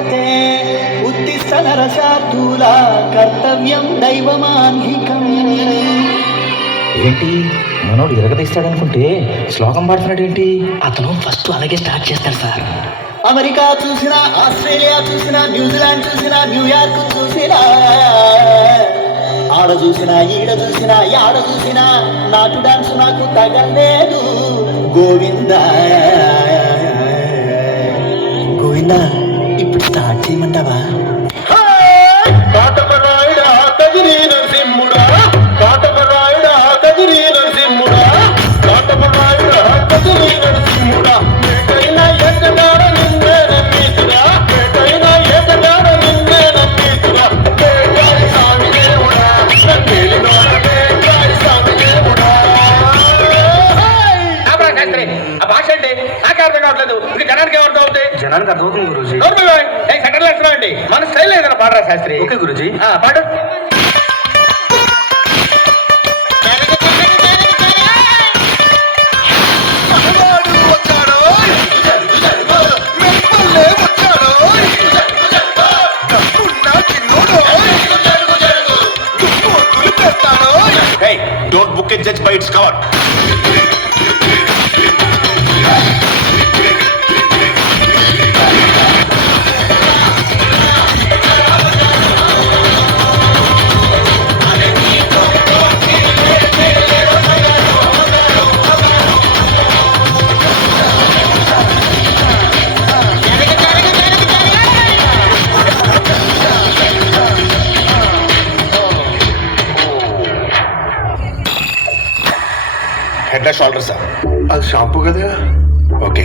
వర్తతే ఉత్తిష్ట నరశార్దూల కర్తవ్యం దైవమాన్హికం. ఏంటి మనోడు ఇరగదీస్తాడనుకుంటే శ్లోకం పాడుతున్నాడు ఏంటి? అతను ఫస్ట్ అలాగే స్టార్ట్ చేస్తాడు సార్. అమెరికా చూసినా, ఆస్ట్రేలియా చూసినా, న్యూజిలాండ్ చూసినా, న్యూయార్క్ చూసినా, ఆడ చూసినా ఈడ చూసినా యాడ చూసినా నాటు డాన్స్ నాకు తగలేదు. గోవింద గోవింద ఇప్పుడు స్టార్ట్ చేయమంటావా? జనానికి అర్థమవుతుంది గురూజీ. సెకండ్ లెక్కన అండి మన స్టైల్ ఏదైనా పాడరా శాస్త్రి? ఓకే గురూజీ. పాడు. Don't book a judge by its cover. Head shoulders అది షాంపూ కదా. ఓకే,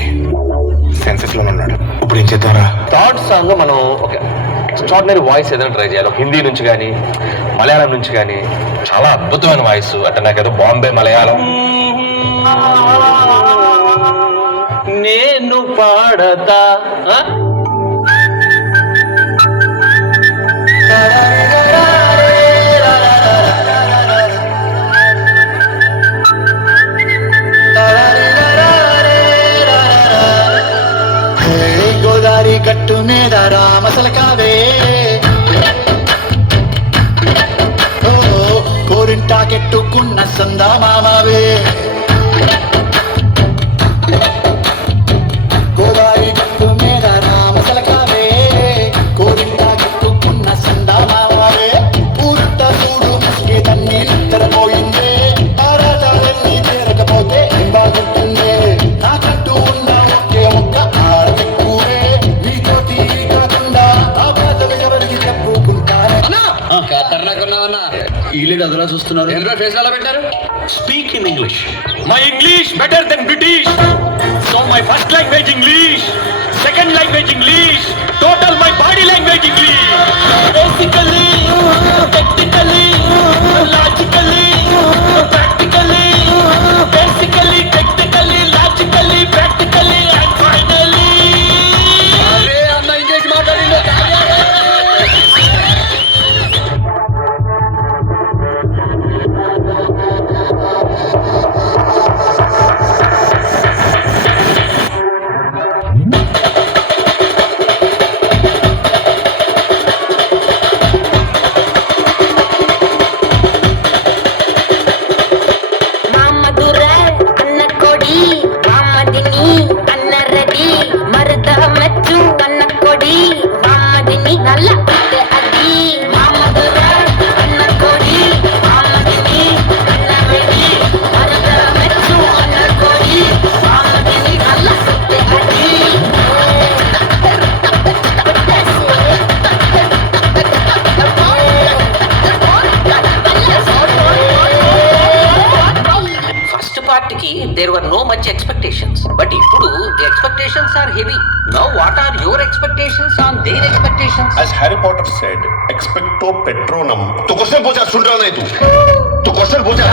సెన్సెస్ లో ఉన్నాడు. ఇప్పుడు ఏం చేద్దారా? థర్డ్ సాంగ్ మనం ఒక ఎక్స్ట్రాడినరీ వాయిస్ ఏదైనా ట్రై చేయాలి. హిందీ నుంచి కానీ మలయాళం నుంచి కానీ చాలా అద్భుతమైన వాయిస్. అంటే నాకేదో బాంబే మలయాళం. నేను పాడతా గోదారి గట్టు మీద రామసలకావే, కోరింటాకెట్టుకున్న సందా మామావే. గోదారి గట్టు మీద రామసలకావే, కోరింటాకెట్టుకున్న సందా మామావే. ఊరుట చూడు ముసుగే తన్ని నిద్రపోయిందే, ఆరాటాలన్నీ తీరకపోతే ఏం బాగుంటుందే. నాకంటూ ఉన్న ఒకే ఒక్క ఆడెక్కువే, నీతోటి కాకుండా ఆ బాధలు ఎవరికి చెప్పుకుంటానే. ఈలేడు అదలా చూస్తున్నారు. ఫేస్ అలా పెట్టారు. Speak in English. My English better than British. So my first language English, second language English, total my body language English. Basically, technically, logically, practically, basically, technically, logically, practically, and finally. అరే అన్న English మాట్లాడిందో there were no much expectations, but ఇప్పుడు the expectations are heavy. Now what are your expectations on their expectations? As Harry Potter said, expecto patronum. तो question पूछा, सुन रहा नहीं तू question पूछा.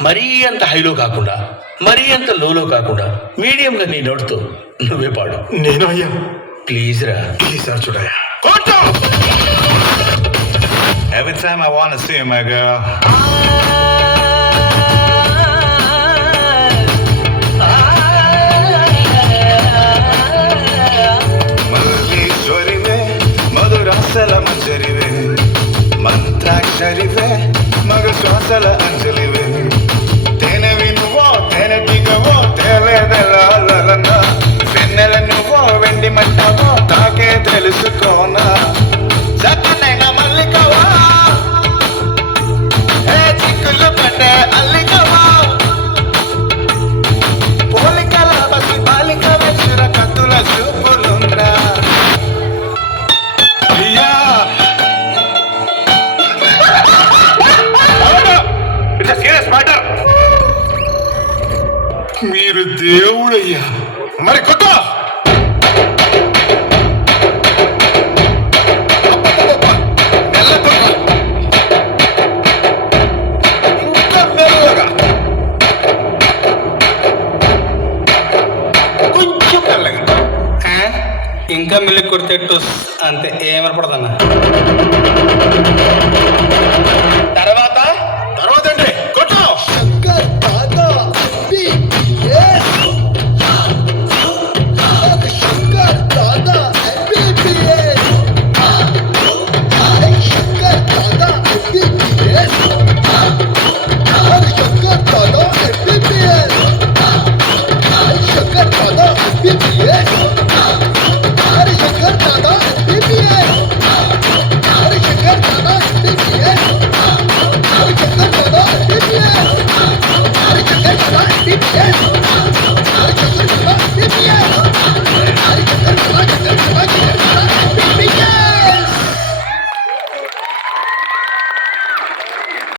మరీ అంత హైలో కాకుండా మరీ అంత లోలో కాకుండా మీడియంగా నీ నోటితో నువ్వే పాడు. నేను అయ్యా ప్లీజ్ రా. ఈసారి చూడయ్యా. Every time I wanna see my girl. మల్లీశ్వరివే మధురాసల మంజరివే మంత్రాక్షరివే మగ శ్వాసల అంజలివే తేనెవి నువ్వో తేనెటిగవో తేలేదలన వెన్నెల నువ్వో వెండి మంటవో తాకే తెలుసుకోనా సత్తనైన మల్లికవా ఏ చిక్కులు పట్టే అల్లికవా పోలికల బసి బాలిక వెచ్చుర కత్తుల చూపులుందా అయ్యా ఇట్స్ సీరియస్ మ్యాటర్. మీరు దేవుడయ్యా. మరి కొట్టు. ఇంకా మెల్లగా, కొంచెం మెల్లగా. ఇంకా మిల్లి కొడితే టూస్ అంతే ఏమనపడదన్నా.